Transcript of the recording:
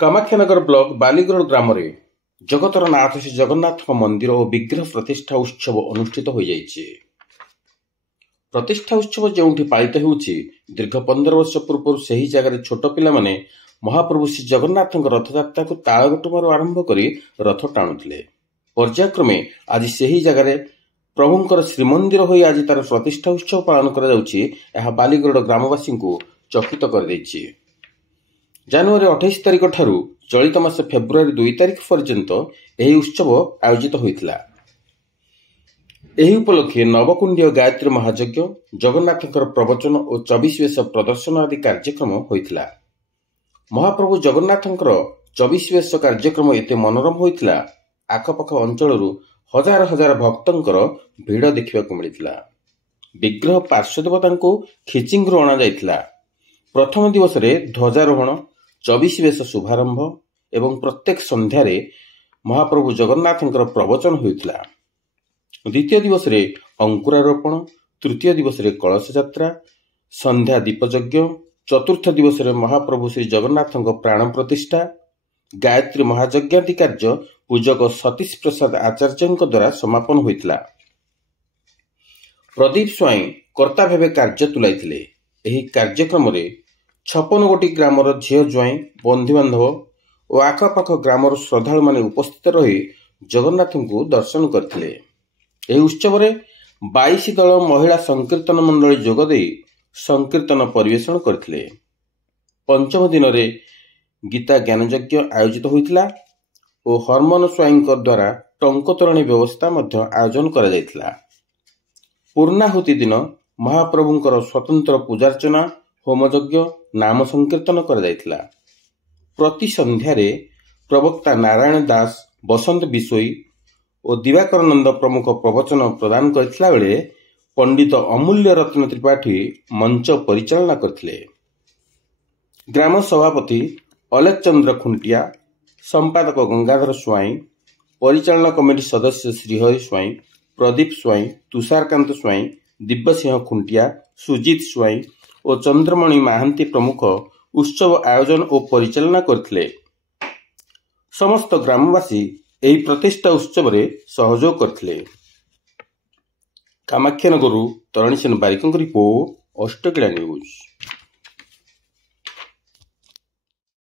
Kamakhyanagar block बालीगढ़ ग्राम जगतर नाथ श्री जगन्नाथ मंदिर और विग्रह प्रतिष्ठा उत्सव अनुष्ठित हो जाइए। प्रतिष्ठा उत्सव जो पालित हो दीर्घ 15 वर्ष पूर्व से ही जगह छोट पिला माने महाप्रभु श्री जगन्नाथ रथयात्रा को तालगुटुमार आरंभ कर रथ टाणुले। पर्यायक्रमे आज से ही जगह प्रभुंकर श्रीमंदिर हो आज तार प्रतिष्ठा उत्सव पालन कर बालीगढ़ ग्रामवासी को चकित कर जनवरी 28 तारिख ठारू चलित मास फेब्रुआरी 2 तारिख पर्यंत यह उत्सव आयोजित होता। यह उपलक्षे नवकुंडीय गायत्री महायज्ञ, जगन्नाथ प्रवचन और 24 वेश प्रदर्शन आदि कार्यक्रम होता। महाप्रभु जगन्नाथ 24 वेश कार्यक्रम एत मनोरम होता आखपाख अंचल हजार हजार भक्तर भिड़ देखा मिलता। विग्रह पार्श्वदेवता को खिचिंगरू अणा जाइथिला। प्रथम दिवस ध्वजारोहण, 24 वेश शुभारंभ एवं प्रत्येक संध्यारे महाप्रभु जगन्नाथ प्रवचन होता। द्वितीय दिवस अंकुरारोपण, तृतीय दिवस कलश यात्रा, संध्या दीपयज्ञ, चतुर्थ दिवस महाप्रभु श्री जगन्नाथ प्राण प्रतिष्ठा, गायत्री महायज्ञादि कार्य पूजक सतीश प्रसाद आचार्य द्वारा समापन होता। प्रदीप स्वाई कर्ता भाव कार्य तुलाई। यह कार्यक्रम 56 गोटी ग्रामर झील ज्वाई, बंधुबांधव और आखपाख ग्रामर श्रद्धालु माने उपस्थित रही जगन्नाथ को दर्शन करथिले। यह उत्सव 22 दल महिला संकीर्तन मंडली जोगदे संकीर्तन परिवेषण करथिले। पंचम दिन गीता ज्ञानयज्ञ आयोजित होता और हरमन स्वाई द्वारा टंकोतरणी व्यवस्था आयोजन करा जायतिला। पूर्णाहुति दिन महाप्रभुंकर स्वतंत्र पूजार्चना, होमयज्ञ, नाम संकीर्तन करा जायतिला। प्रति संध्यारे प्रवक्ता नारायण दास, बसंत बिशोई और दिवाकर नंद प्रमुख प्रवचन प्रदान करथिला बेले पंडित अमूल्य रत्न त्रिपाठी मंच परिचालना करथिले। ग्राम सभापति अलेख चंद्र खुंटिया, संपादक गंगाधर स्वाई, परिचालना कमिटी सदस्य श्रीहरि स्वाई, प्रदीप स्वाई, तुषारकांत स्वाई, दिव्यसिंह खुंटिया, सुजीत स्वाई और चंद्रमणि महांती प्रमुख उत्सव आयोजन और परिचालना करथिले। समस्त ग्रामवासी एही प्रतिष्ठा उत्सव रे सहयोग करथिले। कामाख्यानगरु तरणीसेन बारिकଙ୍କ रिपोर्ट, अष्टकिला न्यूज।